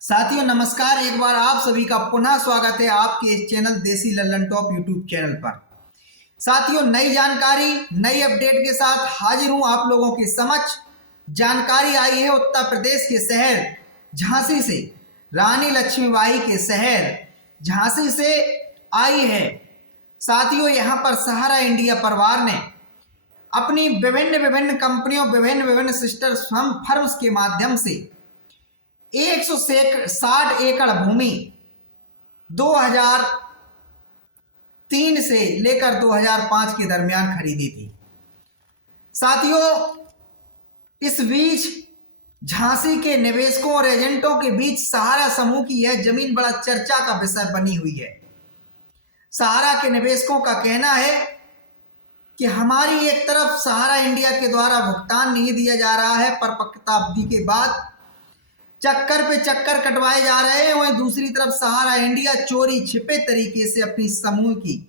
साथियों नमस्कार। एक बार आप सभी का पुनः स्वागत है आपके इस चैनल देसी लल्लन टॉप यूट्यूब चैनल पर। साथियों नई जानकारी नई अपडेट के साथ हाजिर हूं आप लोगों के समक्ष। जानकारी आई है उत्तर प्रदेश के शहर झांसी से, रानी लक्ष्मीबाई के शहर झांसी से आई है। साथियों यहां पर सहारा इंडिया परिवार ने अपनी विभिन्न कंपनियों विभिन्न सिस्टर फर्म्स के माध्यम से 160 एकड़ भूमि 2003 से लेकर 2005 के दरमियान खरीदी थी। साथियों इस बीच झांसी के निवेशकों और एजेंटों के बीच सहारा समूह की यह जमीन बड़ा चर्चा का विषय बनी हुई है। सहारा के निवेशकों का कहना है कि हमारी एक तरफ सहारा इंडिया के द्वारा भुगतान नहीं दिया जा रहा है, परिपक्वता अवधि के बाद चक्कर पे चक्कर कटवाए जा रहे हैं, वहीं दूसरी तरफ सहारा इंडिया चोरी छिपे तरीके से अपनी समूह की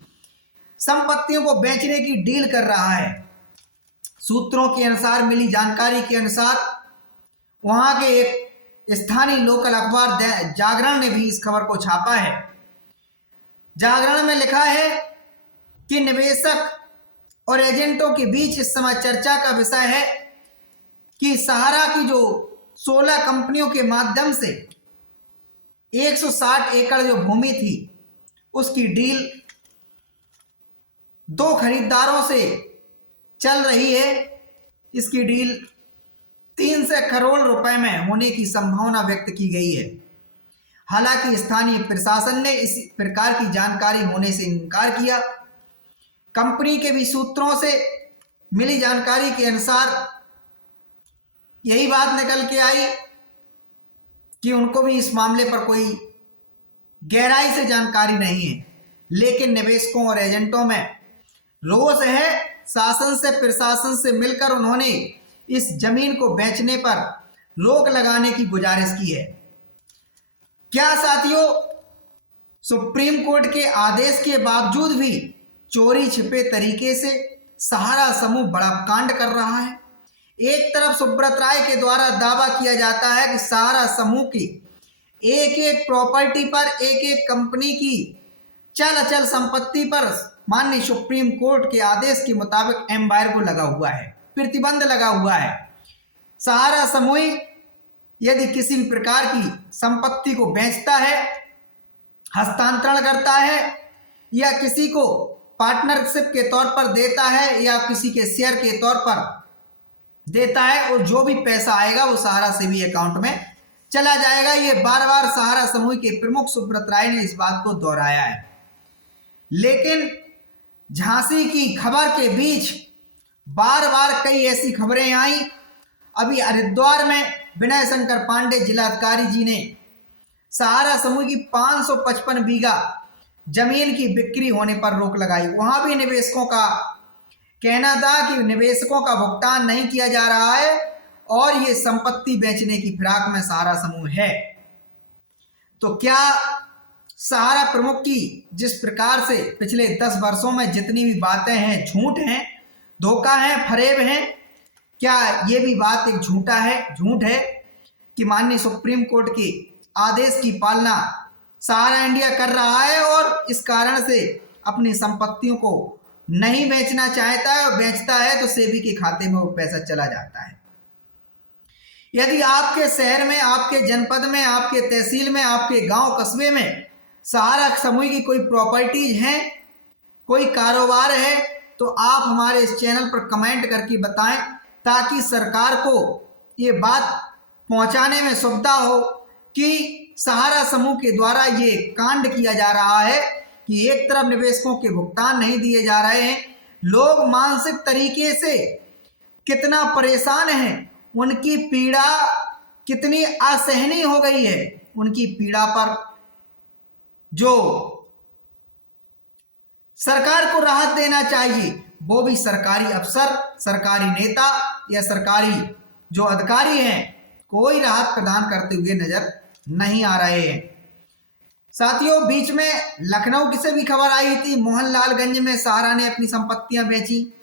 संपत्तियों को बेचने की डील कर रहा है। सूत्रों के अनुसार, मिली जानकारी के अनुसार, वहां के एक स्थानीय लोकल अखबार जागरण ने भी इस खबर को छापा है। जागरण में लिखा है कि निवेशक और एजेंटों के बीच इस समय चर्चा का विषय है कि सहारा की जो 16 कंपनियों के माध्यम से 160 एकड़ जो भूमि थी उसकी डील 2 खरीदारों से चल रही है। इसकी डील 300 करोड़ रुपए में होने की संभावना व्यक्त की गई है। हालांकि स्थानीय प्रशासन ने इस प्रकार की जानकारी होने से इनकार किया। कंपनी के भी सूत्रों से मिली जानकारी के अनुसार यही बात निकल के आई कि उनको भी इस मामले पर कोई गहराई से जानकारी नहीं है, लेकिन निवेशकों और एजेंटों में रोष है। शासन से प्रशासन से मिलकर उन्होंने इस जमीन को बेचने पर रोक लगाने की गुजारिश की है। क्या साथियों सुप्रीम कोर्ट के आदेश के बावजूद भी चोरी छिपे तरीके से सहारा समूह बड़ा कांड कर रहा है? एक तरफ सुब्रत राय के द्वारा दावा किया जाता है कि सहारा समूह की एक एक प्रॉपर्टी पर, एक एक कंपनी की चल अचल संपत्ति पर माननीय सुप्रीम कोर्ट के आदेश के मुताबिक एम्बार्गो लगा हुआ है, प्रतिबंध लगा हुआ है। सहारा समूह यदि किसी भी प्रकार की संपत्ति को बेचता है, हस्तांतरण करता है या किसी को पार्टनरशिप के तौर पर देता है या किसी के शेयर के तौर पर देता है, और जो भी पैसा आएगा वो सहारा से भी अकाउंट में चला जाएगा। ये बार बार सहारा समूह के प्रमुख सुब्रत राय ने इस बात को दोहराया है। लेकिन झांसी की खबर के बीच बार बार कई ऐसी खबरें आई। अभी हरिद्वार में विनय शंकर पांडे जिलाधिकारी जी ने सहारा समूह की 555 बीघा जमीन की बिक्री होने पर रोक लगाई। वहां भी निवेशकों का कहना था कि निवेशकों का भुगतान नहीं किया जा रहा है और ये संपत्ति बेचने की फिराक में सहारा समूह है। तो क्या सहारा प्रमुख की जिस प्रकार से पिछले 10 वर्षों में जितनी भी बातें हैं झूठ हैं, धोखा है, फरेब हैं, क्या ये भी बात एक झूठ है कि माननीय सुप्रीम कोर्ट के आदेश की पालना सहारा इंडिया कर रहा है और इस कारण से अपनी संपत्तियों को नहीं बेचना चाहता है, और बेचता है तो सेबी के खाते में वो पैसा चला जाता है। यदि आपके शहर में, आपके जनपद में, आपके तहसील में, आपके गांव कस्बे में सहारा समूह की कोई प्रॉपर्टीज हैं, कोई कारोबार है, तो आप हमारे इस चैनल पर कमेंट करके बताएं ताकि सरकार को ये बात पहुंचाने में सुविधा हो कि सहारा समूह के द्वारा ये कांड किया जा रहा है कि एक तरफ निवेशकों के भुगतान नहीं दिए जा रहे हैं, लोग मानसिक तरीके से कितना परेशान हैं, उनकी पीड़ा कितनी असहनीय हो गई है। उनकी पीड़ा पर जो सरकार को राहत देना चाहिए वो भी सरकारी अफसर, सरकारी नेता या सरकारी जो अधिकारी हैं कोई राहत प्रदान करते हुए नजर नहीं आ रहे हैं। साथियों बीच में लखनऊ से भी खबर आई थी, मोहनलालगंज में सहारा ने अपनी संपत्तियां बेची।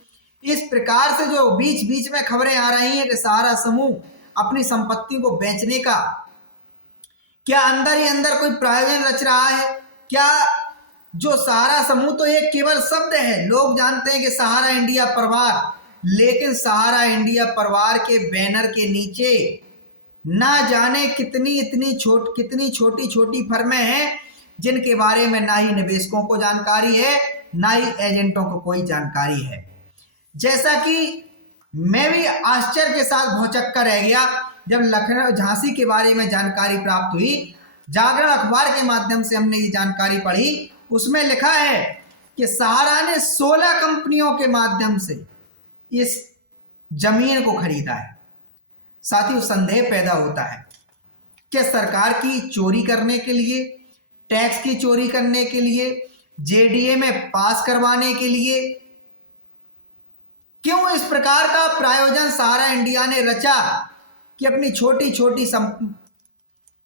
इस प्रकार से जो बीच में खबरें आ रही हैं कि सहारा समूह अपनी संपत्ति को बेचने का क्या अंदर ही अंदर कोई प्रायोजन रच रहा है? क्या जो सहारा समूह तो एक केवल शब्द है, लोग जानते हैं कि सहारा इंडिया परिवार, लेकिन सहारा इंडिया परिवार के बैनर के नीचे ना जाने कितनी छोटी छोटी फर्में हैं जिनके बारे में ना ही निवेशकों को जानकारी है, ना ही एजेंटों को कोई जानकारी है। जैसा कि मैं भी आश्चर्य के साथ भौचक्का रह गया जब लखनऊ झांसी के बारे में जानकारी प्राप्त हुई। जागरण अखबार के माध्यम से हमने ये जानकारी पढ़ी, उसमें लिखा है कि सहारा ने 16 कंपनियों के माध्यम से इस जमीन को खरीदा है। साथियों, संदेह पैदा होता है कि सरकार की चोरी करने के लिए, टैक्स की चोरी करने के लिए, जेडीए में पास करवाने के लिए क्यों इस प्रकार का प्रायोजन सहारा इंडिया ने रचा कि अपनी छोटी छोटी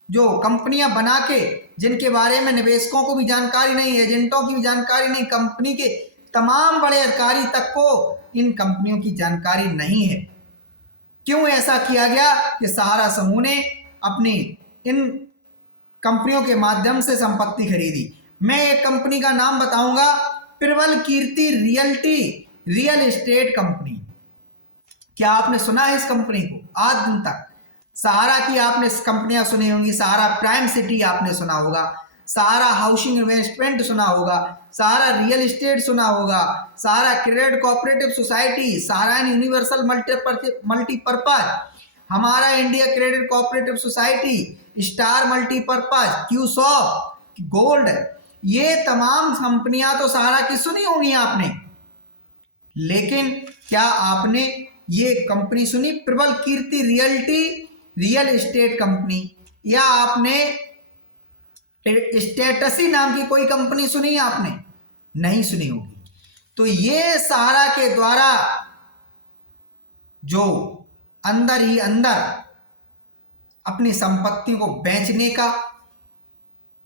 जो कंपनियां बना के, जिनके बारे में निवेशकों को भी जानकारी नहीं, एजेंटों की भी जानकारी नहीं, कंपनी के तमाम बड़े अधिकारी तक को इन कंपनियों की जानकारी नहीं है। क्यों ऐसा किया गया कि सहारा समूह ने अपनी इन कंपनियों के माध्यम से संपत्ति खरीदी? मैं एक कंपनी का नाम बताऊंगा, प्रबल कीर्ति रियल एस्टेट कंपनी। क्या आपने सुना है इस कंपनी को? आज दिन तक सहारा की आपने कंपनियां सुनी होंगी, सहारा प्राइम सिटी आपने सुना होगा, सहारा हाउसिंग इन्वेस्टमेंट सुना होगा, सहारा रियल एस्टेट सुना होगा, Sahara credit cooperative society, Sahara universal multipurpose, हमारा India credit cooperative society, star multipurpose, क्यूसॉप गोल्ड, ये तमाम कंपनियां तो सहारा की सुनी होंगी आपने। लेकिन क्या आपने ये कंपनी सुनी प्रबल कीर्ति रियल एस्टेट कंपनी, या आपने स्टेटसी नाम की कोई कंपनी सुनी? आपने नहीं सुनी होगी। तो ये सहारा के द्वारा जो अंदर ही अंदर अपनी संपत्ति को बेचने का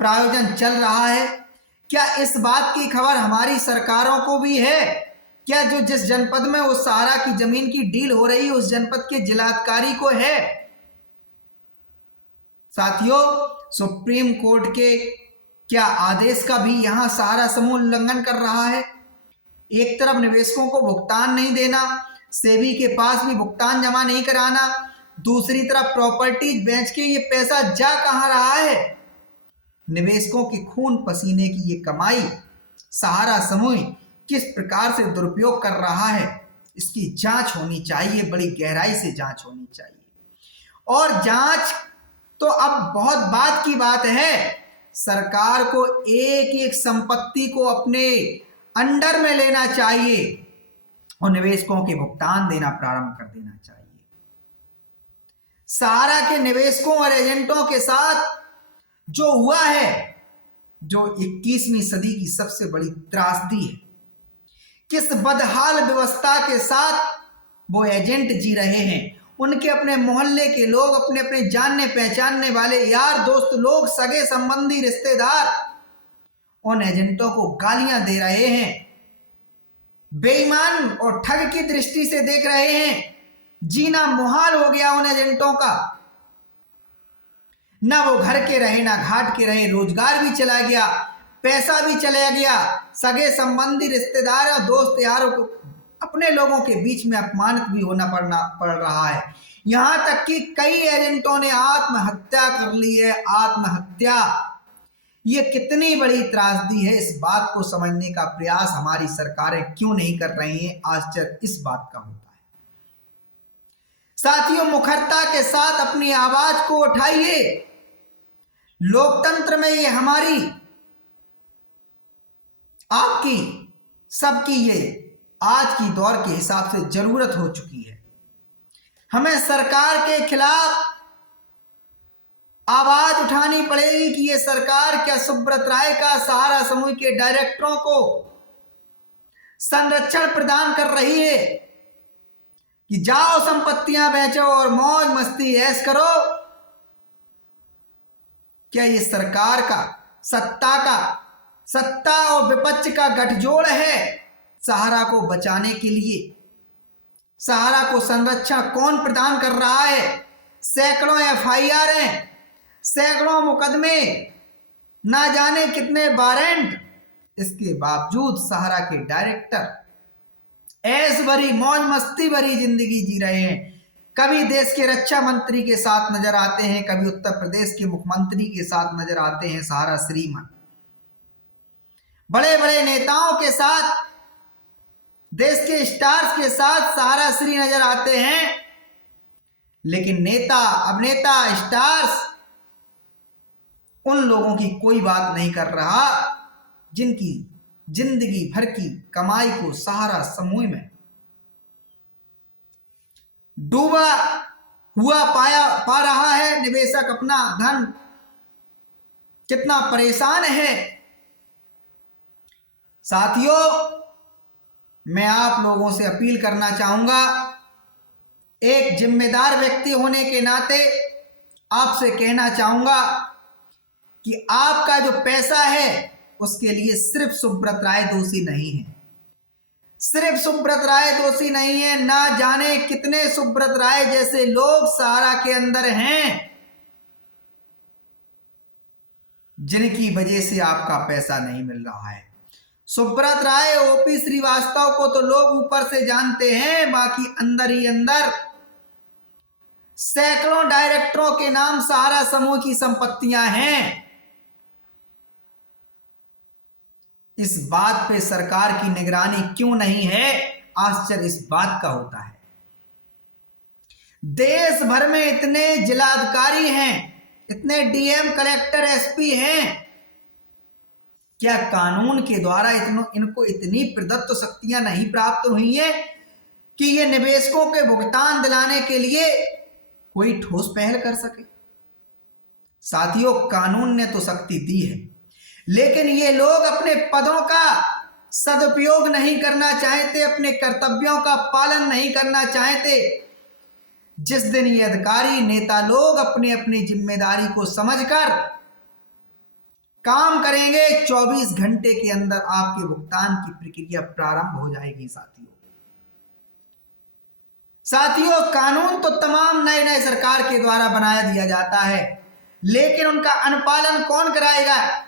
प्रायोजन चल रहा है, क्या इस बात की खबर हमारी सरकारों को भी है? क्या जो जिस जनपद में उस सहारा की जमीन की डील हो रही है उस जनपद के जिलाधिकारी को है? साथियों, सुप्रीम कोर्ट के क्या आदेश का भी यहां सहारा समूह उल्लंघन कर रहा है? एक तरफ निवेशकों को भुगतान नहीं देना, सेबी के पास भी भुगतान जमा नहीं कराना, दूसरी तरफ प्रॉपर्टीज बेच के ये पैसा जा कहां रहा है? निवेशकों की खून पसीने की ये कमाई सहारा समूह किस प्रकार से दुरुपयोग कर रहा है, इसकी जांच होनी चाहिए, बड़ी गहराई से जांच होनी चाहिए। और जांच तो अब बहुत बाद की बात है, सरकार को एक एक संपत्ति को अपने अंडर में लेना चाहिए और निवेशकों के भुगतान देना प्रारंभ कर देना चाहिए। सहारा के निवेशकों और एजेंटों के साथ जो हुआ है, जो 21वीं सदी की सबसे बड़ी त्रासदी है, किस बदहाल व्यवस्था के साथ वो एजेंट जी रहे हैं। उनके अपने मोहल्ले के लोग, अपने अपने जानने पहचानने वाले यार दोस्त लोग, सगे संबंधी रिश्तेदार उन एजेंटों को गालियां दे रहे हैं, बेईमान और ठग की दृष्टि से देख रहे हैं। जीना मुहाल हो गया उन एजेंटों का, ना वो घर के रहे ना घाट के रहे, रोजगार भी चला गया, पैसा भी चला गया, सगे संबंधी रिश्तेदार और दोस्त यारों को, अपने लोगों के बीच में अपमानित भी होना पड़ रहा है। यहां तक कि कई एजेंटों ने आत्महत्या कर ली है। आत्महत्या, ये कितनी बड़ी त्रासदी है, इस बात को समझने का प्रयास हमारी सरकारें क्यों नहीं कर रही हैं? आश्चर्य इस बात का होता है। साथियों, मुखरता के साथ अपनी आवाज को उठाइए। लोकतंत्र में ये हमारी, आपकी, सबकी ये आज की दौर के हिसाब से जरूरत हो चुकी है। हमें सरकार के खिलाफ आवाज उठानी पड़ेगी कि ये सरकार क्या सुब्रत राय का सहारा समूह के डायरेक्टरों को संरक्षण प्रदान कर रही है कि जाओ संपत्तियां बेचो और मौज मस्ती ऐश करो? क्या ये सरकार का सत्ता और विपक्ष का गठजोड़ है सहारा को बचाने के लिए? सहारा को संरक्षण कौन प्रदान कर रहा है? सैकड़ों एफआईआर हैं, सैकड़ों मुकदमे, ना जाने कितने वारंट, इसके बावजूद सहारा के डायरेक्टर ऐश भरी मौज मस्ती भरी जिंदगी जी रहे हैं। कभी देश के रक्षा मंत्री के साथ नजर आते हैं, कभी उत्तर प्रदेश के मुख्यमंत्री के साथ नजर आते हैं सहारा श्रीमान। बड़े बड़े नेताओं के साथ, देश के स्टार्स के साथ सहारा श्री नजर आते हैं। लेकिन नेता, अभिनेता, स्टार्स उन लोगों की कोई बात नहीं कर रहा जिनकी जिंदगी भर की कमाई को सहारा समूह में डूबा हुआ पा रहा है। निवेशक अपना धन कितना परेशान है। साथियों, मैं आप लोगों से अपील करना चाहूंगा, एक जिम्मेदार व्यक्ति होने के नाते आपसे कहना चाहूंगा कि आपका जो पैसा है उसके लिए सिर्फ सुब्रत राय दोषी नहीं है। सिर्फ सुब्रत राय दोषी नहीं है, ना जाने कितने सुब्रत राय जैसे लोग सहारा के अंदर हैं जिनकी वजह से आपका पैसा नहीं मिल रहा है। सुब्रत राय, ओपी श्रीवास्तव को तो लोग ऊपर से जानते हैं, बाकी अंदर ही अंदर सैकड़ों डायरेक्टरों के नाम सहारा समूह की संपत्तियां हैं। इस बात पे सरकार की निगरानी क्यों नहीं है, आश्चर्य इस बात का होता है। देश भर में इतने जिलाधिकारी हैं, इतने डीएम, कलेक्टर, एसपी हैं, क्या कानून के द्वारा इनको इतनी प्रदत्त शक्तियां नहीं प्राप्त हुई हैं कि ये निवेशकों के भुगतान दिलाने के लिए कोई ठोस पहल कर सके? साथियों, कानून ने तो शक्ति दी है, लेकिन ये लोग अपने पदों का सदुपयोग नहीं करना चाहते, अपने कर्तव्यों का पालन नहीं करना चाहते। जिस दिन ये अधिकारी, नेता लोग अपनी अपनी जिम्मेदारी को समझकर काम करेंगे, 24 घंटे के अंदर आपके भुगतान की प्रक्रिया प्रारंभ हो जाएगी। साथियों, कानून तो तमाम नए नए सरकार के द्वारा बनाया दिया जाता है, लेकिन उनका अनुपालन कौन कराएगा?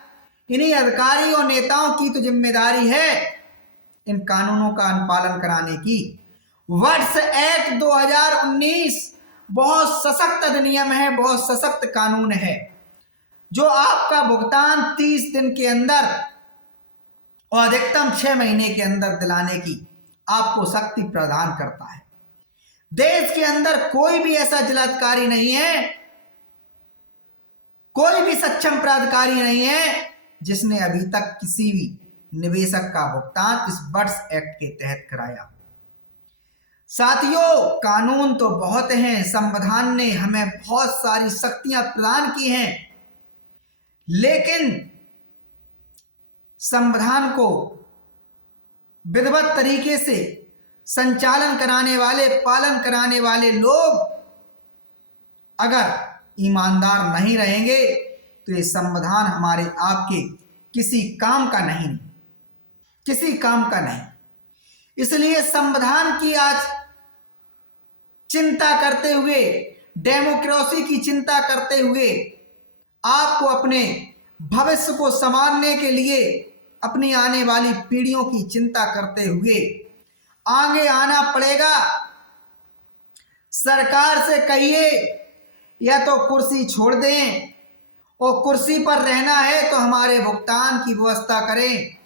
इन्हीं अधिकारी और नेताओं की तो जिम्मेदारी है इन कानूनों का अनुपालन कराने की। वर्ष एक्ट 2019 बहुत सशक्त अधिनियम है, बहुत सशक्त कानून है, जो आपका भुगतान 30 दिन के अंदर और अधिकतम 6 महीने के अंदर दिलाने की आपको शक्ति प्रदान करता है। देश के अंदर कोई भी ऐसा जिलाधिकारी नहीं है, कोई भी सक्षम प्राधिकारी नहीं है जिसने अभी तक किसी भी निवेशक का भुगतान इस वर्ष एक्ट के तहत कराया। साथियों, कानून तो बहुत हैं, संविधान ने हमें बहुत सारी शक्तियां प्रदान की हैं, लेकिन संविधान को विधिवत तरीके से संचालन कराने वाले, पालन कराने वाले लोग अगर ईमानदार नहीं रहेंगे तो ये संविधान हमारे आपके किसी काम का नहीं, किसी काम का नहीं। इसलिए संविधान की आज चिंता करते हुए, डेमोक्रेसी की चिंता करते हुए, आपको अपने भविष्य को संवारने के लिए, अपनी आने वाली पीढ़ियों की चिंता करते हुए आगे आना पड़ेगा। सरकार से कहिए या तो कुर्सी छोड़ दें, और कुर्सी पर रहना है तो हमारे भुगतान की व्यवस्था करें।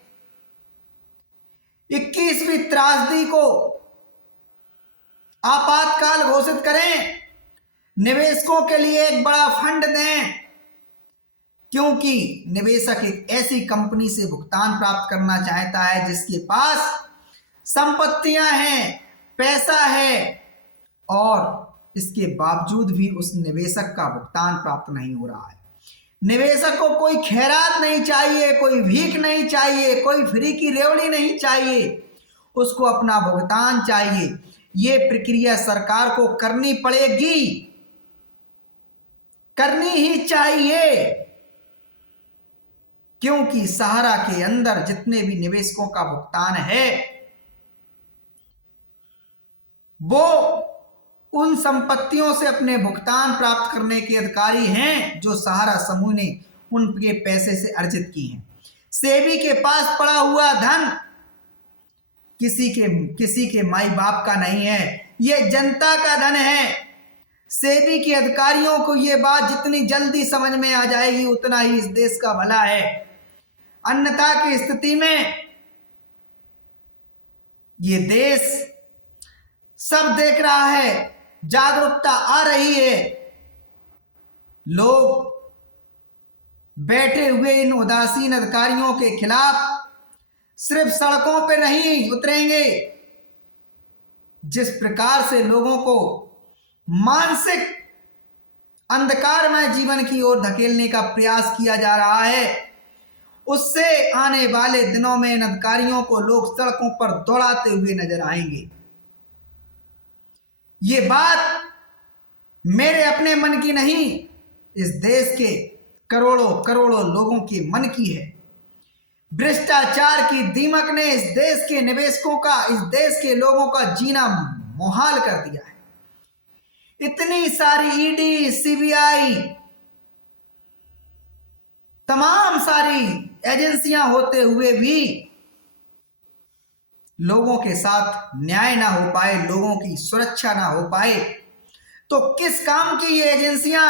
21वीं त्रासदी को आपातकाल घोषित करें, निवेशकों के लिए एक बड़ा फंड दें, क्योंकि निवेशक एक ऐसी कंपनी से भुगतान प्राप्त करना चाहता है जिसके पास संपत्तियां हैं, पैसा है, और इसके बावजूद भी उस निवेशक का भुगतान प्राप्त नहीं हो रहा है। निवेशक को कोई खैरात नहीं चाहिए, कोई भीख नहीं चाहिए, कोई फ्री की रेवड़ी नहीं चाहिए, उसको अपना भुगतान चाहिए। ये प्रक्रिया सरकार को करनी पड़ेगी, करनी ही चाहिए, क्योंकि सहारा के अंदर जितने भी निवेशकों का भुगतान है वो उन संपत्तियों से अपने भुगतान प्राप्त करने के अधिकारी हैं जो सहारा समूह ने उनके पैसे से अर्जित की हैं। सेबी के पास पड़ा हुआ धन किसी के माई बाप का नहीं है, यह जनता का धन है। सेबी के अधिकारियों को यह बात जितनी जल्दी समझ में आ जाएगी उतना ही इस देश का भला है। अन्यथा की स्थिति में ये देश सब देख रहा है, जागरूकता आ रही है, लोग बैठे हुए इन उदासीन अधिकारियों के खिलाफ सिर्फ सड़कों पर नहीं उतरेंगे। जिस प्रकार से लोगों को मानसिक अंधकारमय जीवन की ओर धकेलने का प्रयास किया जा रहा है, उससे आने वाले दिनों में इन अधिकारियों को लोग सड़कों पर दौड़ाते हुए नजर आएंगे। ये बात मेरे अपने मन की नहीं, इस देश के करोड़ों करोड़ों लोगों के मन की है। भ्रष्टाचार की दीमक ने इस देश के निवेशकों का, इस देश के लोगों का जीना मुहाल कर दिया है। इतनी सारी ईडी, सीबीआई, तमाम सारी एजेंसियां होते हुए भी लोगों के साथ न्याय ना हो पाए, लोगों की सुरक्षा ना हो पाए, तो किस काम की ये एजेंसियां?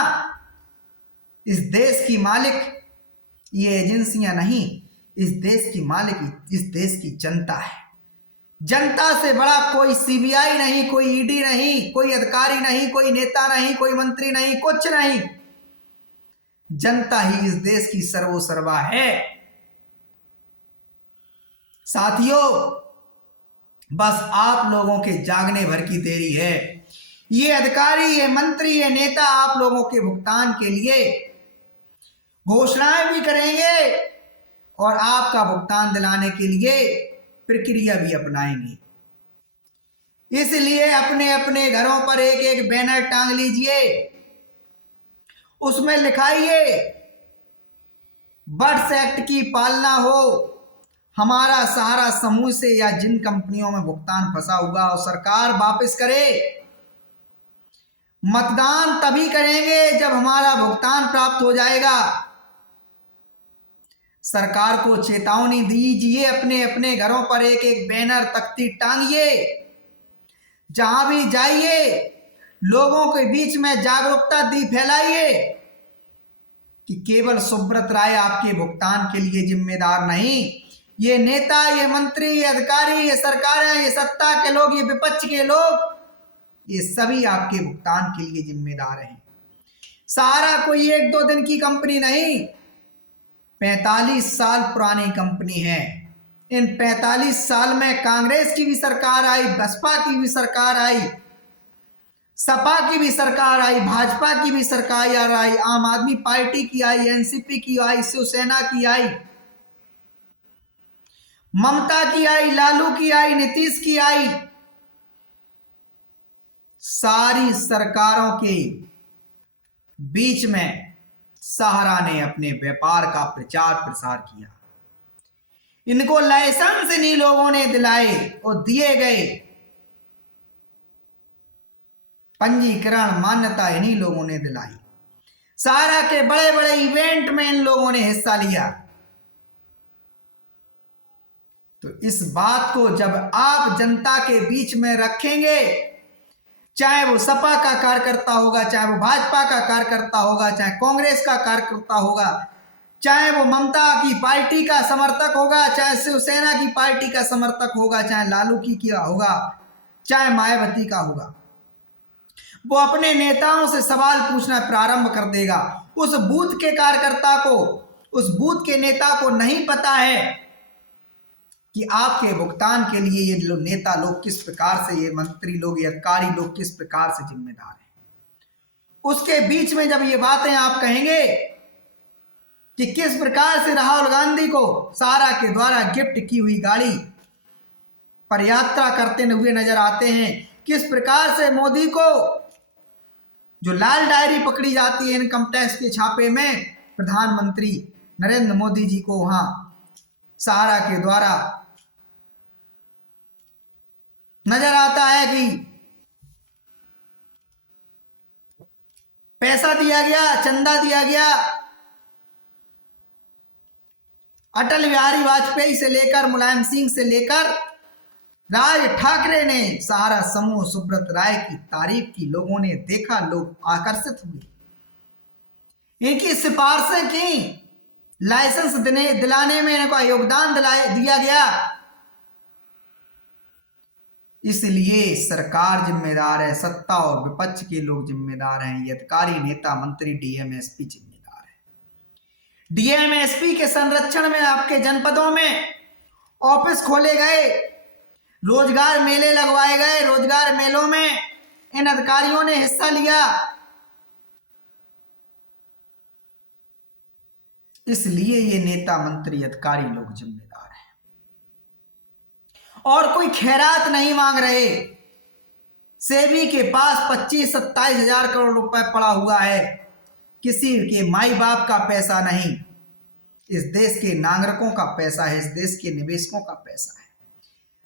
इस देश की मालिक ये एजेंसियां नहीं, इस देश की मालिक इस देश की जनता है। जनता से बड़ा कोई सीबीआई नहीं, कोई ईडी नहीं, कोई अधिकारी नहीं, कोई नेता नहीं, कोई मंत्री नहीं, कुछ नहीं। जनता ही इस देश की सर्वोसर्वा है। साथियों, बस आप लोगों के जागने भर की देरी है। ये अधिकारी, ये मंत्री, ये नेता आप लोगों के भुगतान के लिए घोषणाएं भी करेंगे और आपका भुगतान दिलाने के लिए प्रक्रिया भी अपनाएंगे। इसलिए अपने अपने घरों पर एक एक बैनर टांग लीजिए, उसमें लिखाइए बर्ड्स एक्ट की पालना हो, हमारा सहारा समूह से या जिन कंपनियों में भुगतान फंसा हुआ और सरकार वापस करे। मतदान तभी करेंगे जब हमारा भुगतान प्राप्त हो जाएगा। सरकार को चेतावनी दीजिए, अपने अपने घरों पर एक एक बैनर, तख्ती टांगिए, जहां भी जाइए लोगों के बीच में जागरूकता दी फैलाइए कि केवल सुब्रत राय आपके भुगतान के लिए जिम्मेदार नहीं, ये नेता, ये मंत्री, ये अधिकारी, ये सरकारें, ये सत्ता के लोग, ये विपक्ष के लोग, ये सभी आपके भुगतान के लिए जिम्मेदार हैं। सहारा कोई एक दो दिन की कंपनी नहीं, 45 साल पुरानी कंपनी है। इन 45 साल में कांग्रेस की भी सरकार आई, बसपा की भी सरकार आई, सपा की भी सरकार आई, भाजपा की भी सरकार आई, आम आदमी पार्टी की आई, एनसीपी की आई, शिवसेना की आई, ममता की आई, लालू की आई, नीतीश की आई। सारी सरकारों के बीच में सहारा ने अपने व्यापार का प्रचार प्रसार किया। इनको लाइसेंस इन्हीं लोगों ने दिलाए और दिए गए, पंजीकरण मान्यता इन्हीं लोगों ने दिलाई। सहारा के बड़े बड़े इवेंट में इन लोगों ने हिस्सा लिया। तो इस बात को जब आप जनता के बीच में रखेंगे, चाहे वो सपा का कार्यकर्ता होगा, चाहे वो भाजपा का कार्यकर्ता होगा, चाहे कांग्रेस का कार्यकर्ता होगा, चाहे वो ममता की पार्टी का समर्थक होगा, चाहे शिवसेना की पार्टी का समर्थक होगा, चाहे लालू की किया होगा, चाहे मायावती का होगा, वो अपने नेताओं से सवाल पूछना प्रारंभ कर देगा। उस बूथ के कार्यकर्ता को, उस बूथ के नेता को नहीं पता है कि आपके भुगतान के लिए ये नेता लोग किस प्रकार से, ये मंत्री लोग, ये अधिकारी लोग किस प्रकार से जिम्मेदार हैं। उसके बीच में जब ये बातें आप कहेंगे कि किस प्रकार से राहुल गांधी को सहारा के द्वारा गिफ्ट की हुई गाड़ी पर यात्रा करते हुए नजर आते हैं, किस प्रकार से मोदी को जो लाल डायरी पकड़ी जाती है इनकम टैक्स के छापे में, प्रधानमंत्री नरेंद्र मोदी जी को वहां सहारा के द्वारा नजर आता है कि पैसा दिया गया, चंदा दिया गया। अटल बिहारी वाजपेयी से लेकर मुलायम सिंह से लेकर राज ठाकरे ने सारा समूह सुब्रत राय की तारीफ की, लोगों ने देखा, लोग आकर्षित हुए, इनकी सिफारिशें की, लाइसेंस दिलाने में इनका योगदान दिया गया। इसलिए सरकार जिम्मेदार है, सत्ता और विपक्ष के लोग जिम्मेदार हैं, ये अधिकारी, नेता, मंत्री, डीएम, एसपी जिम्मेदार है। डीएम, एसपी के संरक्षण में आपके जनपदों में ऑफिस खोले गए, रोजगार मेले लगवाए गए, रोजगार मेलों में इन अधिकारियों ने हिस्सा लिया। इसलिए ये नेता, मंत्री, अधिकारी लोग जिम्मेदार हैं और कोई खैरात नहीं मांग रहे। सेबी के पास 25-27 हजार करोड़ रुपए पड़ा हुआ है, किसी के माई बाप का पैसा नहीं, इस देश के नागरिकों का पैसा है, इस देश के निवेशकों का पैसा है।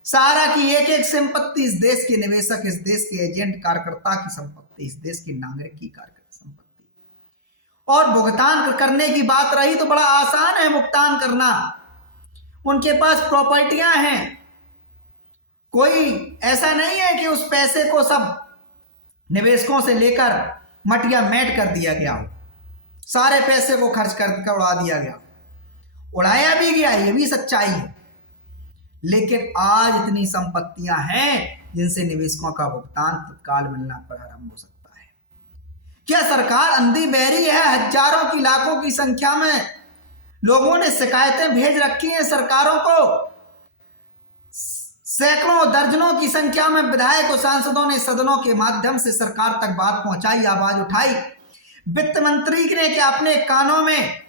सारा की एक एक संपत्ति इस देश के निवेशक, इस देश के एजेंट, कार्यकर्ता की संपत्ति, इस देश के नागरिक की संपत्ति। और भुगतान करने की बात रही तो बड़ा आसान है भुगतान करना, उनके पास प्रॉपर्टियां हैं। कोई ऐसा नहीं है कि उस पैसे को सब निवेशकों से लेकर मटिया मेट कर दिया गया हो, सारे पैसे को खर्च कर उड़ा दिया गया, उड़ाया भी गया, ये भी सच्चाई है। लेकिन आज इतनी संपत्तियां हैं जिनसे निवेशकों का भुगतान तत्काल मिलना प्रारंभ हो सकता है। क्या सरकार अंधी बहरी है? हजारों की, लाखों की संख्या में लोगों ने शिकायतें भेज रखी हैं सरकारों को, सैकड़ों दर्जनों की संख्या में विधायक और सांसदों ने सदनों के माध्यम से सरकार तक बात पहुंचाई, आवाज उठाई। वित्त मंत्री ने क्या अपने कानों में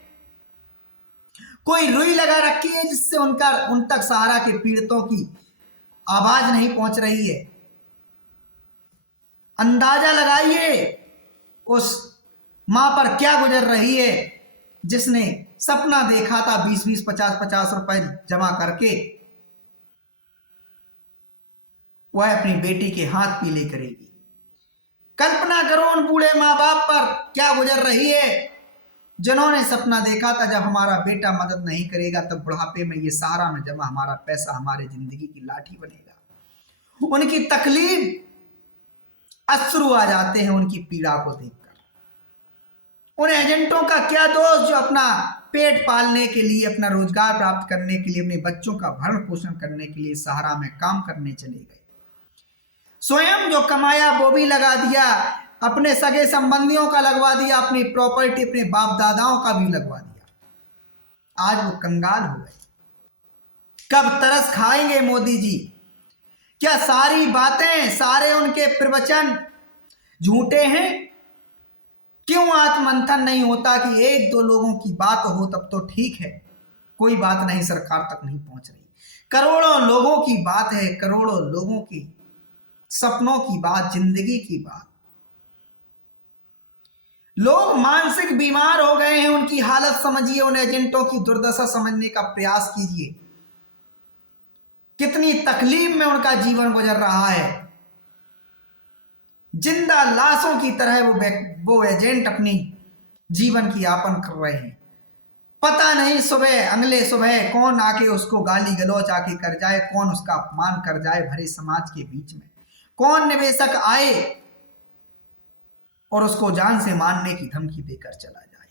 कोई रुई लगा रखी है जिससे उन तक सहारा के पीड़ितों की आवाज नहीं पहुंच रही है? अंदाजा लगाइए उस मां पर क्या गुजर रही है जिसने सपना देखा था 20-20, 50-50 रुपए जमा करके वह अपनी बेटी के हाथ पीले करेगी। कल्पना करो उन बूढ़े माँ बाप पर क्या गुजर रही है जिन्होंने सपना देखा था जब हमारा बेटा मदद नहीं करेगा तब बुढ़ापे में ये सहारा में जमा हमारा पैसा हमारे जिंदगी की लाठी बनेगा। उनकी तकलीफ, अश्रु आ जाते हैं उनकी पीड़ा को देखकर। उन एजेंटों का क्या दोष जो अपना पेट पालने के लिए, अपना रोजगार प्राप्त करने के लिए, अपने बच्चों का भरण पोषण करने के लिए सहारा में काम करने चले गए। स्वयं जो कमाया वो भी लगा दिया, अपने सगे संबंधियों का लगवा दिया, अपनी प्रॉपर्टी अपने बाप दादाओं का भी लगवा दिया। आज वो कंगाल हो गए। कब तरस खाएंगे मोदी जी? क्या सारी बातें, सारे उनके प्रवचन झूठे हैं? क्यों आत्ममंथन नहीं होता कि एक दो लोगों की बात हो तब तो ठीक है, कोई बात नहीं सरकार तक नहीं पहुंच रही। करोड़ों लोगों की बात है, करोड़ों लोगों की सपनों की बात, जिंदगी की बात। लोग मानसिक बीमार हो गए हैं, उनकी हालत समझिए, उन एजेंटों की दुर्दशा समझने का प्रयास कीजिए। कितनी तकलीफ में उनका जीवन गुजर रहा है। जिंदा लाशों की तरह वो एजेंट अपनी जीवन की यापन कर रहे हैं। पता नहीं सुबह अगले सुबह कौन आके उसको गाली गलौज आके कर जाए, कौन उसका अपमान कर जाए भरे समाज के बीच में, कौन निवेशक आए और उसको जान से मारने की धमकी देकर चला जाए।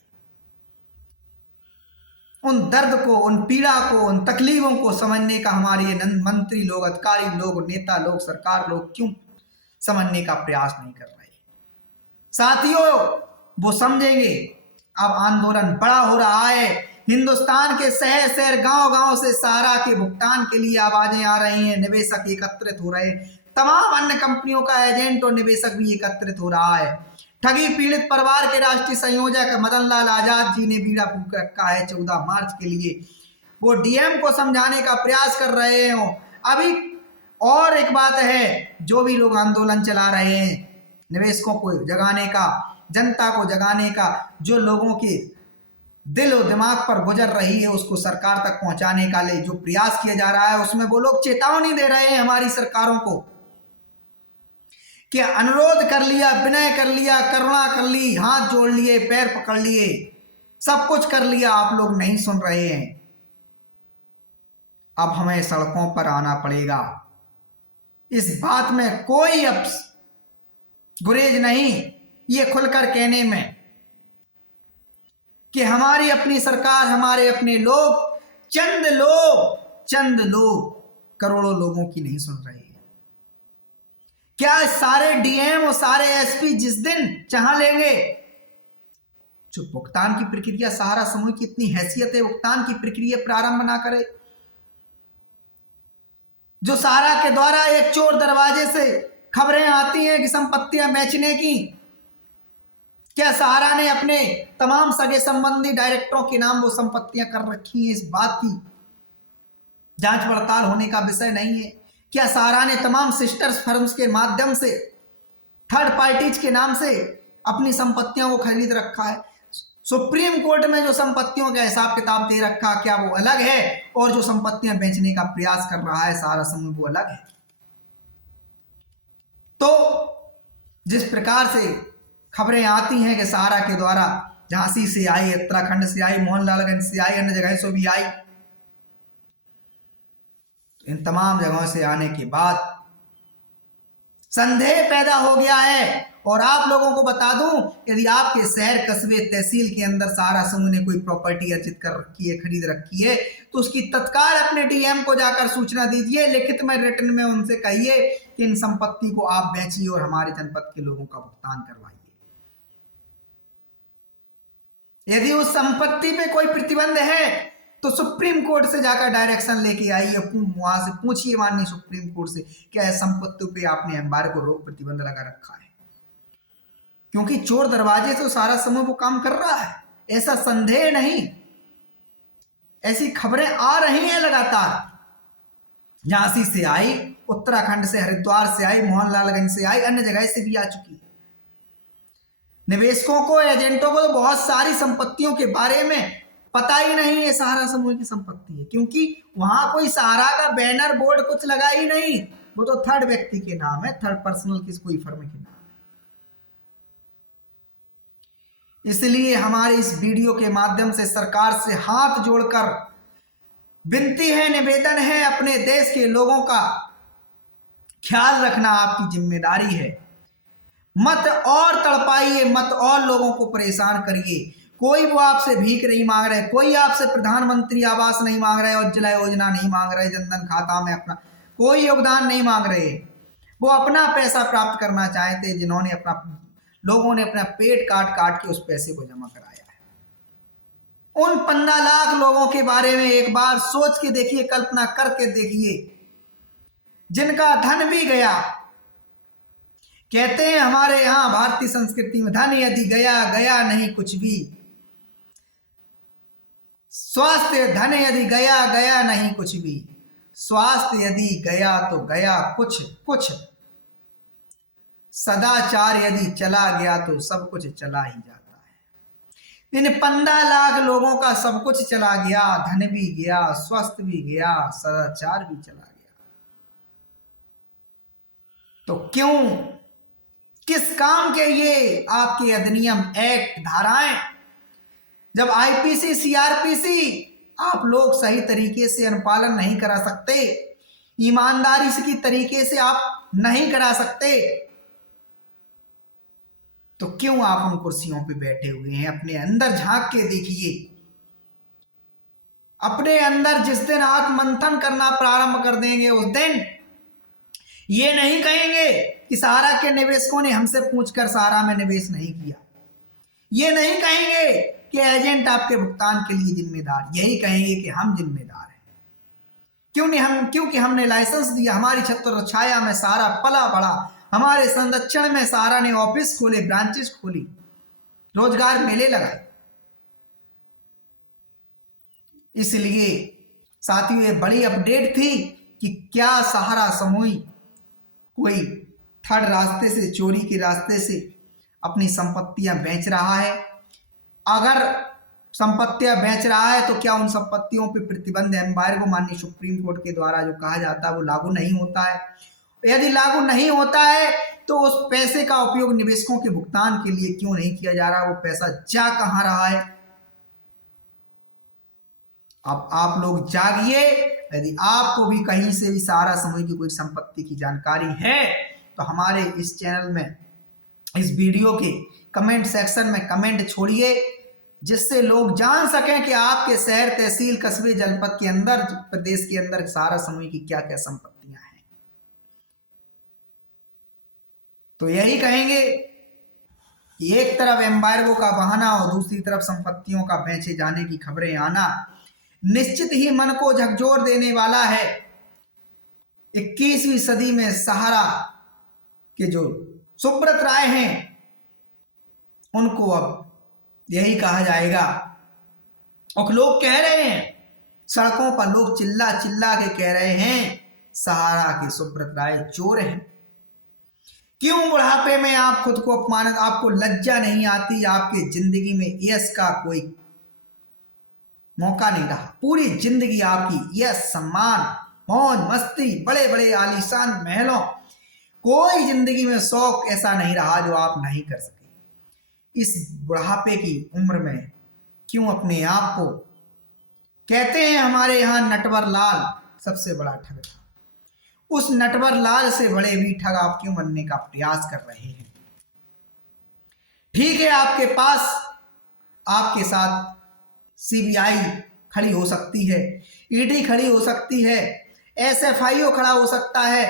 उन दर्द को, उन पीड़ा को, उन तकलीफों को समझने का हमारे मंत्री लोग, अधिकारी लोग, नेता लोग, सरकार लोग क्यों समझने का प्रयास नहीं कर रहे? साथियों, वो समझेंगे। अब आंदोलन बड़ा हो रहा है। हिंदुस्तान के शहर शहर, गांव गांव से सहारा के भुगतान के लिए आवाजें आ रही हैं। निवेशक एकत्रित हो रहे हैं, तमाम अन्य कंपनियों का एजेंट और निवेशक भी एकत्रित हो रहा है। ठगी पीड़ित परिवार के राष्ट्रीय संयोजक मदन लाल आजाद जी ने बीड़ा फूंक रखा है 14 मार्च के लिए। वो डीएम को समझाने का प्रयास कर रहे हो। अभी और एक बात है, जो भी लोग आंदोलन चला रहे हैं, निवेशकों को जगाने का, जनता को जगाने का, जो लोगों के दिल और दिमाग पर गुजर रही है उसको सरकार तक पहुंचाने का लिए जो प्रयास किया जा रहा है, उसमें वो लोग चेतावनी दे रहे हैं हमारी सरकारों को कि अनुरोध कर लिया, विनय कर लिया, करुणा कर ली, हाथ जोड़ लिए, पैर पकड़ लिए, सब कुछ कर लिया, आप लोग नहीं सुन रहे हैं। अब हमें सड़कों पर आना पड़ेगा। इस बात में कोई अब गुरेज नहीं, ये खुलकर कहने में कि हमारी अपनी सरकार, हमारे अपने लोग, चंद लोग करोड़ों लोगों की नहीं सुन रहे हैं। क्या सारे डीएम और सारे एसपी जिस दिन चाह लेंगे, जो भुगतान की प्रक्रिया सहारा समूह की इतनी हैसियत है, भुगतान की प्रक्रिया प्रारंभ ना करे, जो सहारा के द्वारा एक चोर दरवाजे से खबरें आती हैं कि संपत्तियां बेचने की, क्या सहारा ने अपने तमाम सगे संबंधी डायरेक्टरों के नाम वो संपत्तियां कर रखी हैं? इस बात की जांच पड़ताल होने का विषय नहीं है। क्या सहारा ने तमाम सिस्टर्स फर्म्स के माध्यम से, थर्ड पार्टीज के नाम से अपनी संपत्तियों को खरीद रखा है? सुप्रीम कोर्ट में जो संपत्तियों का हिसाब किताब दे रखा, क्या वो अलग है? और जो संपत्तियां बेचने का प्रयास कर रहा है सहारा समूह, वो अलग है। तो जिस प्रकार से खबरें आती हैं कि सहारा के द्वारा झांसी से आई, उत्तराखंड से आई, मोहनलालगंज से आई, अन्य जगह से भी आई, तो इन तमाम जगहों से आने के बाद संदेह पैदा हो गया है। और आप लोगों को बता दूं, यदि आपके शहर, कस्बे, तहसील के अंदर सहारा समूह ने कोई प्रॉपर्टी अर्जित कर रखी है, खरीद रखी है, तो उसकी तत्काल अपने डीएम को जाकर सूचना दीजिए, लिखित में, रिटन में उनसे कहिए कि इन संपत्ति को आप बेचिए और हमारे जनपद के लोगों का भुगतान करवाइए। यदि उस संपत्ति पे कोई प्रतिबंध है तो सुप्रीम कोर्ट से जाकर डायरेक्शन लेके आइए, वहां से पूछिए माननीय सुप्रीम कोर्ट से, क्या इस संपत्ति पे आपने एम्बार्गो, रोक, प्रतिबंध लगा रखा है? क्योंकि चोर दरवाजे से सहारा समूह वो काम कर रहा है, ऐसा संदेह नहीं। ऐसी खबरें आ रही हैं लगातार। झांसी से आई, उत्तराखंड से, हरिद्वार से आई, मोहनलालगंज से आई, अन्य जगह से भी आ चुकी है। निवेशकों को, एजेंटों को तो बहुत सारी संपत्तियों के बारे में पता ही नहीं है सहारा समूह की संपत्ति है, क्योंकि वहां कोई सहारा का बैनर, बोर्ड कुछ लगा ही नहीं। वो तो थर्ड व्यक्ति के नाम है, थर्ड पर्सनल किसी कोई फर्म के नाम है। इसलिए हमारे इस वीडियो के माध्यम से सरकार से हाथ जोड़कर विनती है, निवेदन है, अपने देश के लोगों का ख्याल रखना आपकी जिम्मेदारी है। मत और तड़पाइए, मत और लोगों को परेशान करिए। कोई वो आपसे भीख नहीं मांग रहे, कोई आपसे प्रधानमंत्री आवास नहीं मांग रहे, उज्ज्वला योजना नहीं मांग रहे, जनधन खाता में अपना कोई योगदान नहीं मांग रहे। वो अपना पैसा प्राप्त करना चाहते, जिन्होंने लोगों ने अपना पेट काट काट के उस पैसे को जमा कराया है। उन 15 लाख लोगों के बारे में एक बार सोच के देखिए, कल्पना करके देखिए, जिनका धन भी गया। कहते हैं हमारे यहां भारतीय संस्कृति में, धन यदि गया, गया नहीं कुछ भी। स्वास्थ्य, धन यदि गया, गया नहीं कुछ भी। स्वास्थ्य यदि गया तो गया कुछ कुछ। सदाचार यदि चला गया तो सब कुछ चला ही जाता है। इन 15 लाख लोगों का सब कुछ चला गया, धन भी गया, स्वास्थ्य भी गया, सदाचार भी चला गया। तो क्यों, किस काम के ये आपके अधिनियम, एक्ट, धाराएं, जब आईपीसी, सीआरपीसी आप लोग सही तरीके से अनुपालन नहीं करा सकते, ईमानदारी से की तरीके से आप नहीं करा सकते, तो क्यों आप उन कुर्सियों पे बैठे हुए हैं? अपने अंदर झांक के देखिए। अपने अंदर जिस दिन आत्ममंथन करना प्रारंभ कर देंगे, उस दिन ये नहीं कहेंगे कि सहारा के निवेशकों ने हमसे पूछकर सहारा में निवेश नहीं किया। ये नहीं कहेंगे कि एजेंट आपके भुगतान के लिए जिम्मेदार, यही कहेंगे कि हम जिम्मेदार हैं। क्यों नहीं हम? क्योंकि हमने लाइसेंस दिया, हमारी छत्र छाया में सहारा पला बढ़ा, हमारे संरक्षण में सहारा ने ऑफिस खोले, ब्रांचेस खोली, रोजगार मेले लगाए। इसलिए साथियों, ये बड़ी अपडेट थी कि क्या सहारा समूह कोई थर्ड रास्ते से, चोरी के रास्ते से अपनी संपत्तियां बेच रहा है। अगर संपत्तियां बेच रहा है तो क्या उन संपत्तियों पर प्रतिबंध, एम्बार्गो माननीय सुप्रीम कोर्ट के द्वारा जो कहा जाता है वो लागू नहीं होता है? यदि लागू नहीं होता है तो उस पैसे का उपयोग निवेशकों के भुगतान के लिए क्यों नहीं किया जा रहा? वो पैसा जा कहां रहा है? अब आप लोग जागिए। यदि आपको भी कहीं से भी सहारा समूह की कोई संपत्ति की जानकारी है तो हमारे इस चैनल में, इस वीडियो के कमेंट सेक्शन में कमेंट छोड़िए, जिससे लोग जान सकें कि आपके शहर, तहसील, कस्बे, जनपद के अंदर, प्रदेश के अंदर सहारा समूह की क्या क्या संपत्तियां हैं। तो यही कहेंगे कि एक तरफ एम्बार्गो का बहाना और दूसरी तरफ संपत्तियों का बेचे जाने की खबरें आना निश्चित ही मन को झकझोर देने वाला है। 21वीं सदी में सहारा के जो सुब्रत राय हैं उनको अब यही कहा जाएगा। और लोग कह रहे हैं, सड़कों पर लोग चिल्ला चिल्ला के कह रहे हैं सहारा के सुब्रत राय चोर हैं। क्यों बुढ़ापे में आप खुद को अपमानित, आपको लज्जा नहीं आती? आपके जिंदगी में यश का कोई मौका नहीं रहा। पूरी जिंदगी आपकी यश, सम्मान, मौज मस्ती, बड़े बड़े आलीशान महलों, कोई जिंदगी में शौक ऐसा नहीं रहा जो आप नहीं कर सके। इस बुढ़ापे की उम्र में क्यों अपने आप को, कहते हैं हमारे यहाँ नटवर लाल सबसे बड़ा ठग था, उस नटवर लाल से बड़े भी ठग आप क्यों बनने का प्रयास कर रहे हैं? ठीक है, आपके पास, आपके साथ सीबीआई खड़ी हो सकती है, ईडी खड़ी हो सकती है, एसएफआईओ खड़ा हो सकता है,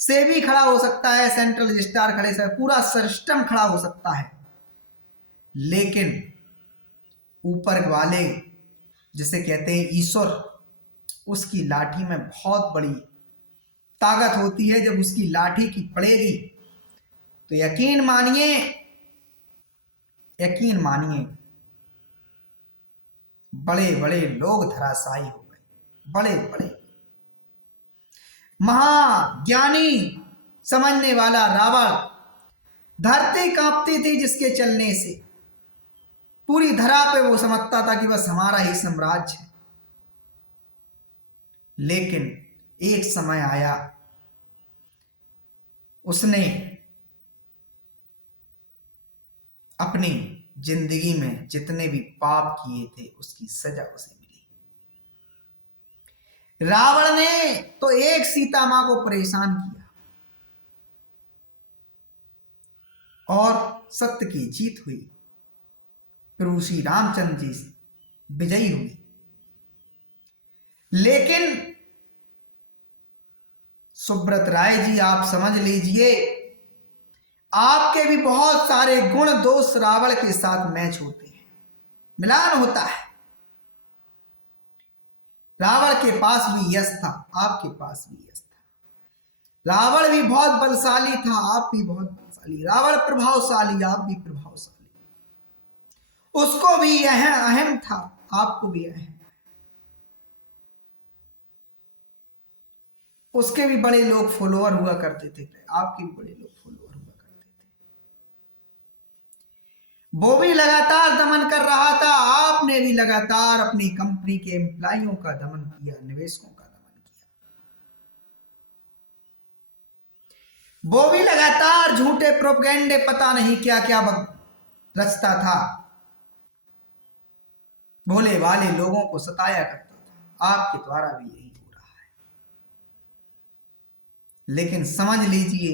सेबी खड़ा हो सकता है, सेंट्रल रजिस्ट्रार खड़े से पूरा सिस्टम खड़ा हो सकता है, लेकिन ऊपर वाले जिसे कहते हैं ईश्वर, उसकी लाठी में बहुत बड़ी ताकत होती है। जब उसकी लाठी की पड़ेगी तो यकीन मानिए, यकीन मानिए, बड़े बड़े लोग धराशायी हो गए। बड़े बड़े महाज्ञानी समझने वाला रावण, धरती कांपती थी जिसके चलने से, पूरी धरा पे वो समझता था कि बस हमारा ही साम्राज्य है। लेकिन एक समय आया, उसने अपनी जिंदगी में जितने भी पाप किए थे उसकी सजा उसे मिली। रावण ने तो एक सीता मां को परेशान किया और सत्य की जीत हुई। प्रभु श्री रामचंद्र जी विजयी हुए। लेकिन सुब्रत राय जी, आप समझ लीजिए, आपके भी बहुत सारे गुण दोष रावण के साथ मैच होते हैं, मिलान होता है। रावण के पास भी यश था, आपके पास भी यश था। रावण भी बहुत बलशाली था, आप भी बहुत बलशाली। रावण प्रभावशाली, आप भी प्रभावशाली। उसको भी अहम था, आपको भी अहम। उसके भी बड़े लोग फॉलोअर हुआ करते थे, आपके भी बड़े लोग फॉलोअर हुआ करते थे। वो भी लगातार दमन कर रहा था, आपने भी लगातार अपनी कंपनी के एम्प्लॉइयों का दमन किया, निवेशकों का दमन किया। वो भी लगातार झूठे प्रोपेगेंडे, पता नहीं क्या क्या रचता था, भोले भाले लोगों को सताया करता था। आपके द्वारा भी यही हो रहा है। लेकिन समझ लीजिए,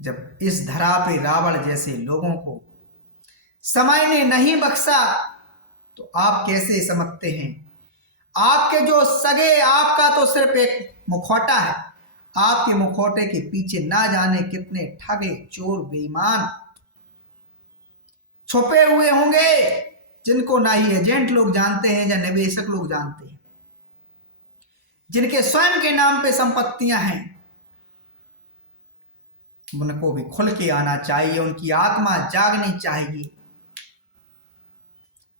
जब इस धरा पे रावण जैसे लोगों को समय ने नहीं बख्शा तो आप कैसे समझते हैं? आपके जो सगे, आपका तो सिर्फ एक मुखौटा है, आपके मुखौटे के पीछे ना जाने कितने ठगे, चोर, बेईमान छुपे हुए होंगे, जिनको ना ही एजेंट लोग जानते हैं या निवेशक लोग जानते हैं, जिनके स्वयं के नाम पे संपत्तियां हैं। उनको भी खुल के आना चाहिए, उनकी आत्मा जागनी चाहिए।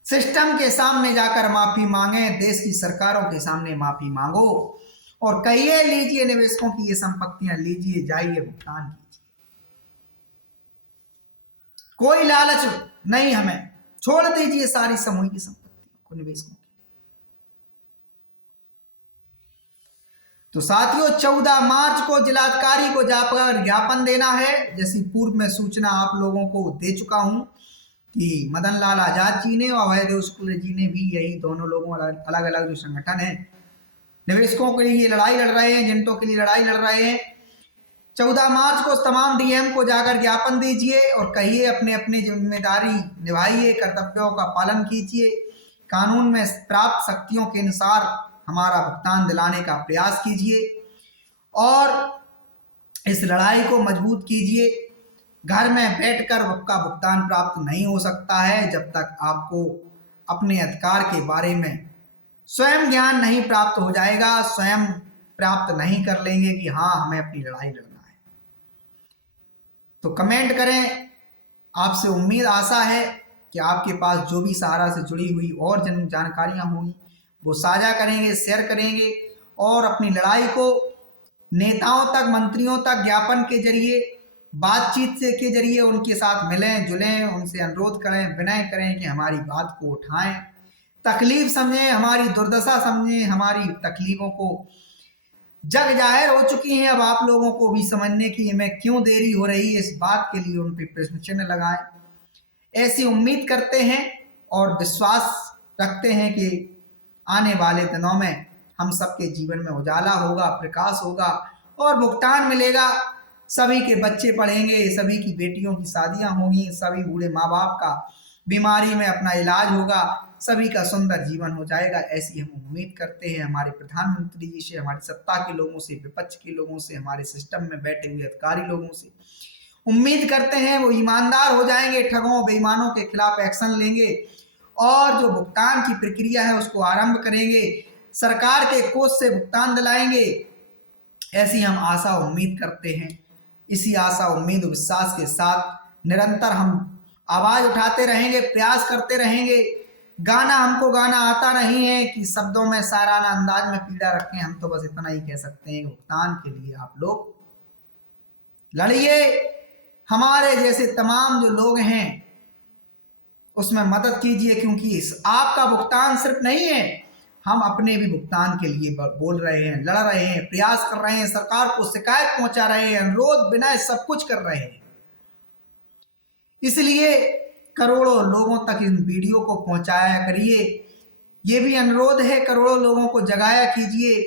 सिस्टम के सामने जाकर माफी मांगे, देश की सरकारों के सामने माफी मांगो और कहिए, लीजिए निवेशकों की ये संपत्तियां, लीजिए, जाइए, भुगतान कीजिए। कोई लालच नहीं, हमें छोड़ दीजिए सारी समूह की संपत्तियों को निवेशकों की। तो साथियों 14 मार्च को जिलाधिकारी को जाकर ज्ञापन देना है। जैसी पूर्व में सूचना आप लोगों को दे चुका हूं कि मदन लाल आजाद जी ने और अभयदेव शुक्ल जी ने भी यही दोनों लोगों अलग अलग जो संगठन है निवेशकों के लिए लड़ाई लड़ रहे हैं, एजेंटों के लिए लड़ाई लड़ रहे हैं। 14 मार्च को तमाम डीएम को जाकर ज्ञापन दीजिए और कहिए अपने अपने जिम्मेदारी निभाइए, कर्तव्यों का पालन कीजिए, कानून में प्राप्त शक्तियों के अनुसार हमारा भुगतान दिलाने का प्रयास कीजिए और इस लड़ाई को मजबूत कीजिए। घर में बैठकर आपका भुगतान प्राप्त नहीं हो सकता है जब तक आपको अपने अधिकार के बारे में स्वयं ज्ञान नहीं प्राप्त हो जाएगा, स्वयं प्राप्त नहीं कर लेंगे कि हाँ हमें अपनी लड़ाई लड़ना है। तो कमेंट करें, आपसे उम्मीद आशा है कि आपके पास जो भी सहारा से जुड़ी हुई और जानकारियां होंगी वो साझा करेंगे, शेयर करेंगे और अपनी लड़ाई को नेताओं तक, मंत्रियों तक ज्ञापन के जरिए, बातचीत से के जरिए उनके साथ मिलें जुलें, उनसे अनुरोध करें, विनय करें कि हमारी बात को उठाएं, तकलीफ समझें, हमारी दुर्दशा समझें, हमारी तकलीफों को जग जाहिर हो चुकी हैं। अब आप लोगों को भी समझने की हमें क्यों देरी हो रही है, इस बात के लिए उन पर प्रश्न चिन्ह लगाएं। ऐसी उम्मीद करते हैं और विश्वास रखते हैं कि आने वाले दिनों में हम सबके जीवन में उजाला होगा, प्रकाश होगा और भुगतान मिलेगा। सभी के बच्चे पढ़ेंगे, सभी की बेटियों की शादियां होंगी, सभी बूढ़े माँ बाप का बीमारी में अपना इलाज होगा, सभी का सुंदर जीवन हो जाएगा। ऐसी हम उम्मीद करते हैं हमारे प्रधानमंत्री जी से, हमारी सत्ता के लोगों से, विपक्ष के लोगों से, हमारे सिस्टम में बैठे हुए अधिकारी लोगों से उम्मीद करते हैं वो ईमानदार हो जाएंगे, ठगों बेईमानों के खिलाफ एक्शन लेंगे और जो भुगतान की प्रक्रिया है उसको आरंभ करेंगे, सरकार के कोष से भुगतान दिलाएंगे। ऐसी हम आशा उम्मीद करते हैं। इसी आशा उम्मीद और विश्वास के साथ निरंतर हम आवाज उठाते रहेंगे, प्रयास करते रहेंगे। गाना हमको गाना आता नहीं है कि शब्दों में साराना अंदाज में पीड़ा रखें, हम तो बस इतना ही कह सकते हैं भुगतान के लिए आप लोग लड़िए। हमारे जैसे तमाम जो लोग हैं उसमें मदद कीजिए, क्योंकि आपका भुगतान सिर्फ नहीं है, हम अपने भी भुगतान के लिए बोल रहे हैं, लड़ रहे हैं, प्रयास कर रहे हैं, सरकार को शिकायत पहुंचा रहे हैं, अनुरोध विनय सब कुछ कर रहे हैं। इसलिए करोड़ों लोगों तक इन वीडियो को पहुंचाया करिए। ये भी अनुरोध है, करोड़ों लोगों को जगाया कीजिए,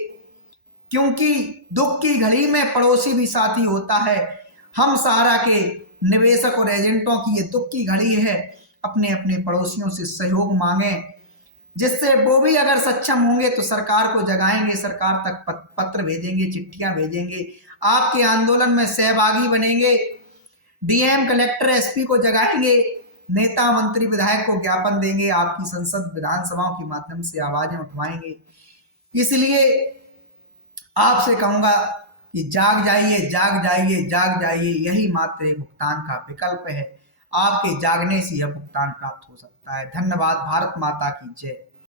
क्योंकि दुख की घड़ी में पड़ोसी भी साथी होता है। हम सहारा के निवेशक और एजेंटों की ये दुख की घड़ी है, अपने अपने पड़ोसियों से सहयोग मांगें, जिससे वो भी अगर सक्षम होंगे तो सरकार को जगाएंगे, सरकार तक पत्र भेजेंगे, चिट्ठियां भेजेंगे, आपके आंदोलन में सहभागी बनेंगे, डीएम, कलेक्टर, एसपी को जगाएंगे, नेता, मंत्री, विधायक को ज्ञापन देंगे, आपकी संसद विधानसभाओं के माध्यम से आवाजें उठवाएंगे। इसलिए आपसे कहूंगा कि जाग जाइए, जाग जाइए, जाग जाइए। यही मात्र भुगतान का विकल्प है। आपके जागने से यह भुगतान प्राप्त हो सकता है। धन्यवाद। भारत माता की जय।